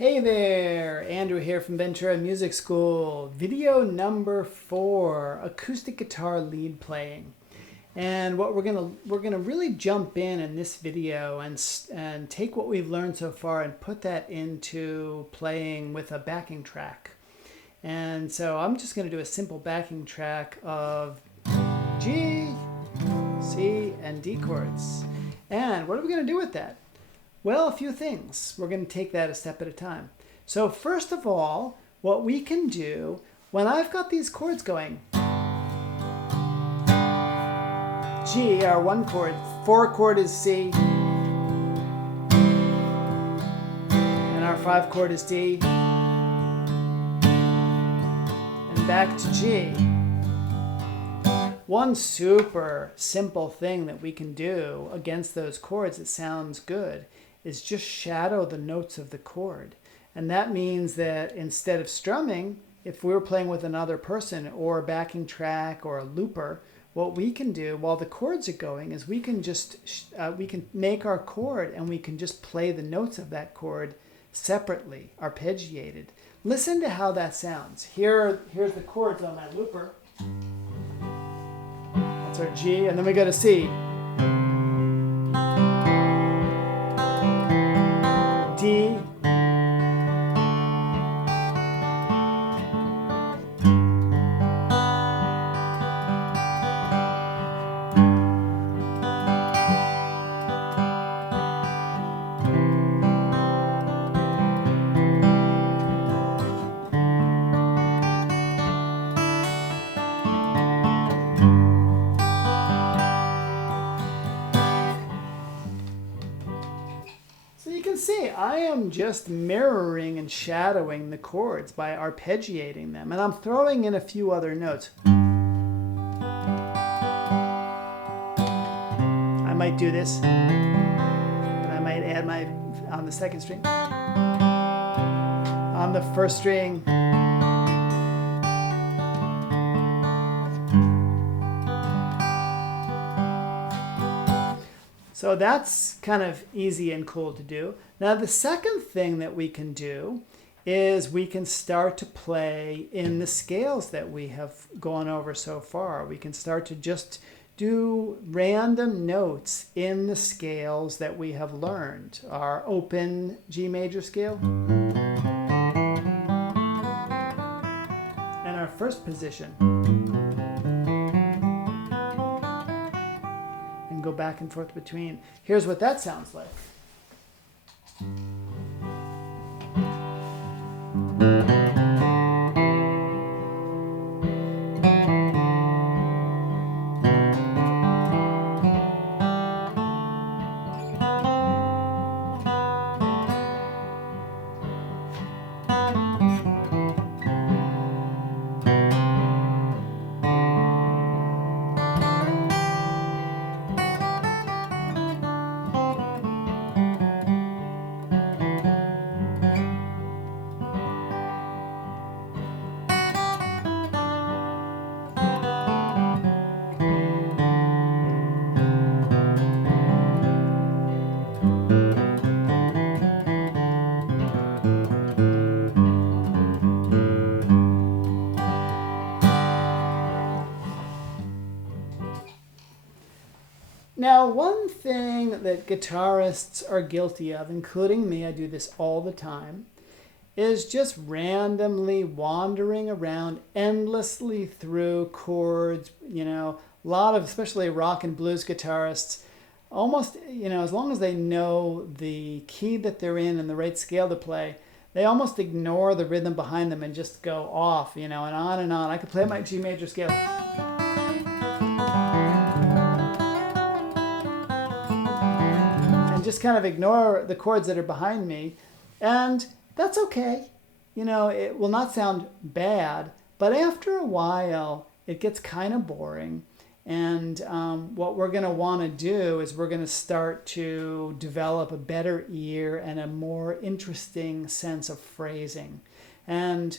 Hey there, Andrew here from Ventura Music School. Video number 4, acoustic guitar lead playing. And what we're gonna really jump in this video and take what we've learned so far and put that into playing with a backing track. And so I'm just gonna do a simple backing track of G, C, and D chords. And what are we gonna do with that? Well, a few things. We're going to take that a step at a time. So first of all, what we can do, when I've got these chords going, G, our 1 chord, 4 chord is C, and our 5 chord is D, and back to G. One super simple thing that we can do against those chords that sounds good is just shadow the notes of the chord. And that means that instead of strumming, if we were playing with another person or a backing track or a looper, what we can do while the chords are going is we can just we can make our chord and we can just play the notes of that chord separately, arpeggiated. Listen to how that sounds. Here's the chords on my looper. That's our G, and then we go to C. D, so you can see I am just mirroring and shadowing the chords by arpeggiating them, and I'm throwing in a few other notes. I might do this, and I might add on the second string, on the first string, so that's kind of easy and cool to do. Now the second thing that we can do is we can start to play in the scales that we have gone over so far. We can start to just do random notes in the scales that we have learned. Our open G major scale, and our first position. Go back and forth between. Here's what that sounds like. Now, one thing that guitarists are guilty of, including me, I do this all the time, is just randomly wandering around endlessly through chords. You know, a lot of, especially rock and blues guitarists, almost, as long as they know the key that they're in and the right scale to play, they almost ignore the rhythm behind them and just go off, and on and on. I could play my G major scale. Just kind of ignore the chords that are behind me, and that's okay. It will not sound bad, but after a while it gets kind of boring, and what we're going to want to do is we're going to start to develop a better ear and a more interesting sense of phrasing. And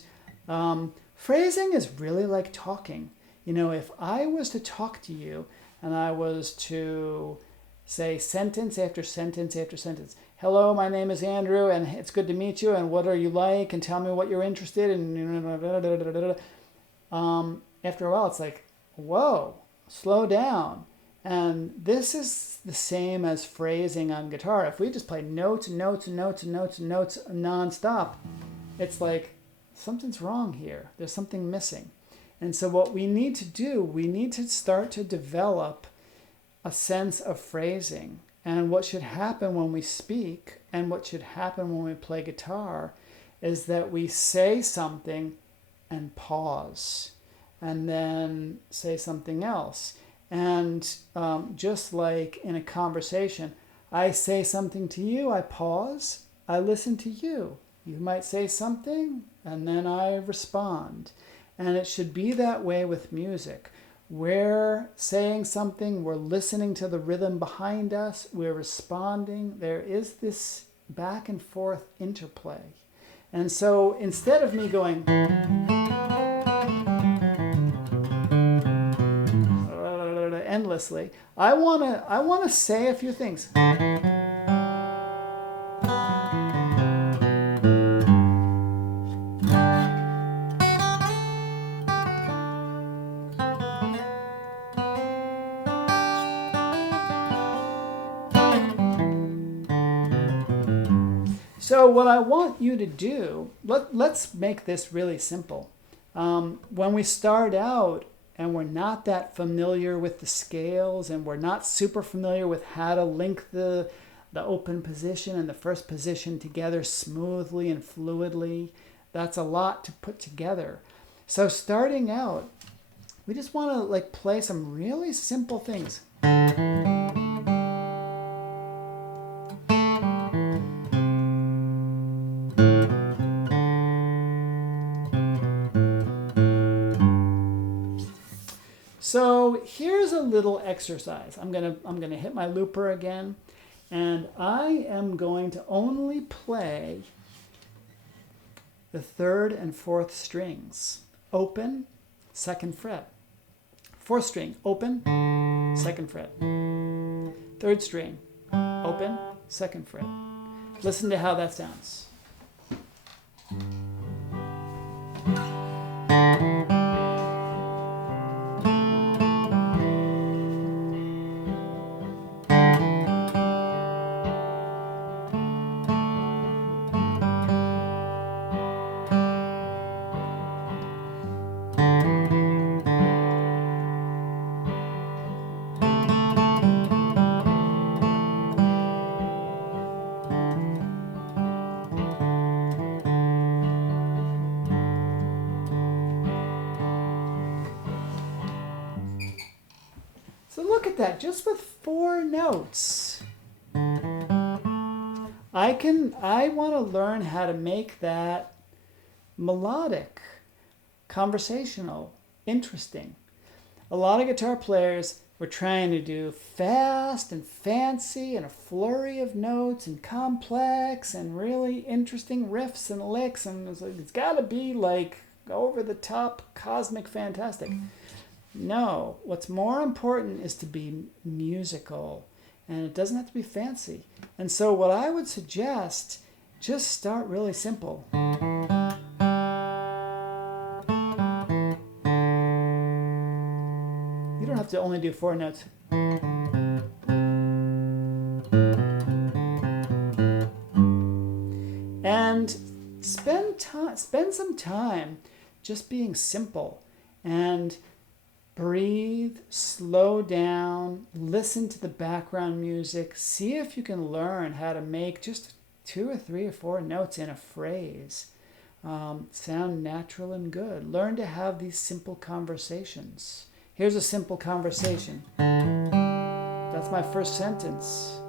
phrasing is really like talking. If I was to talk to you and I was to say sentence after sentence after sentence, hello, my name is Andrew, and it's good to meet you, and what are you like, and tell me what you're interested in. After a while, it's like, whoa, slow down. And this is the same as phrasing on guitar. If we just play notes, notes, notes, notes, notes nonstop, it's like something's wrong here. There's something missing. And so what we need to do, we need to start to develop a sense of phrasing. And what should happen when we speak and what should happen when we play guitar is that we say something and pause and then say something else. And just like in a conversation, I say something to you, I pause, I listen to you. You might say something and then I respond. And it should be that way with music. We're saying something, we're listening to the rhythm behind us, we're responding. There is this back and forth interplay. And so instead of me going endlessly, I want to say a few things. So what I want you to do, let's make this really simple. When we start out and we're not that familiar with the scales and we're not super familiar with how to link the open position and the first position together smoothly and fluidly, that's a lot to put together. So starting out, we just want to like play some really simple things. So here's a little exercise. I'm gonna hit my looper again, and I am going to only play the third and fourth strings. Open, second fret. Fourth string, open, second fret. Third string, open, second fret. Listen to how that sounds. So look at that, just with 4 notes. I want to learn how to make that melodic, conversational, interesting. A lot of guitar players were trying to do fast and fancy and a flurry of notes and complex and really interesting riffs and licks, and it's got to be like over the top, cosmic, fantastic. No, what's more important is to be musical, and it doesn't have to be fancy. And so what I would suggest, just start really simple. You don't have to only do 4 notes. And spend some time just being simple and breathe, slow down, listen to the background music, see if you can learn how to make just 2 or 3 or 4 notes in a phrase sound natural and good. Learn to have these simple conversations. Here's a simple conversation. That's my first sentence.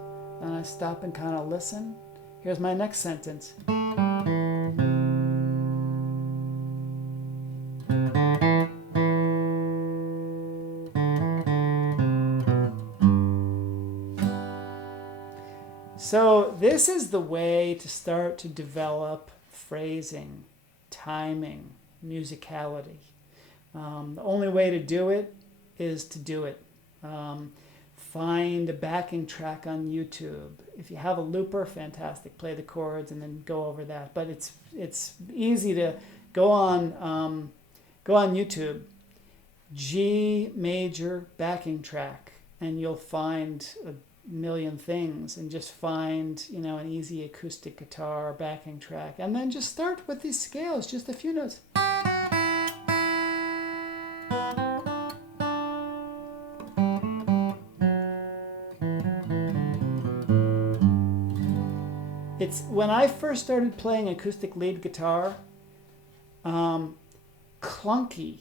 Then I stop and kind of listen. Here's my next sentence. So this is the way to start to develop phrasing, timing, musicality. The only way to do it is to do it. find a backing track on YouTube. If you have a looper, fantastic. Play the chords and then go over that. But it's easy to go on YouTube, G major backing track, and you'll find a million things, and just find, you know, an easy acoustic guitar backing track, and then just start with these scales, just a few notes. It's when I first started playing acoustic lead guitar, clunky,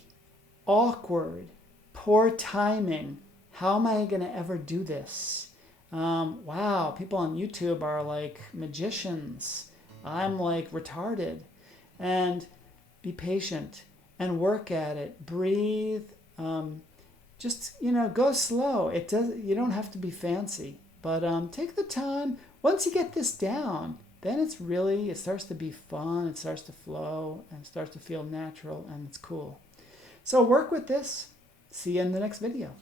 awkward, poor timing. How am I going to ever do this? Wow, people on YouTube are like magicians. I'm like retarded. And be patient and work at it. Breathe. Just, you know, go slow. You don't have to be fancy, but take the time. Once you get this down, then it starts to be fun. It starts to flow and it starts to feel natural, and it's cool. So work with this. See you in the next video.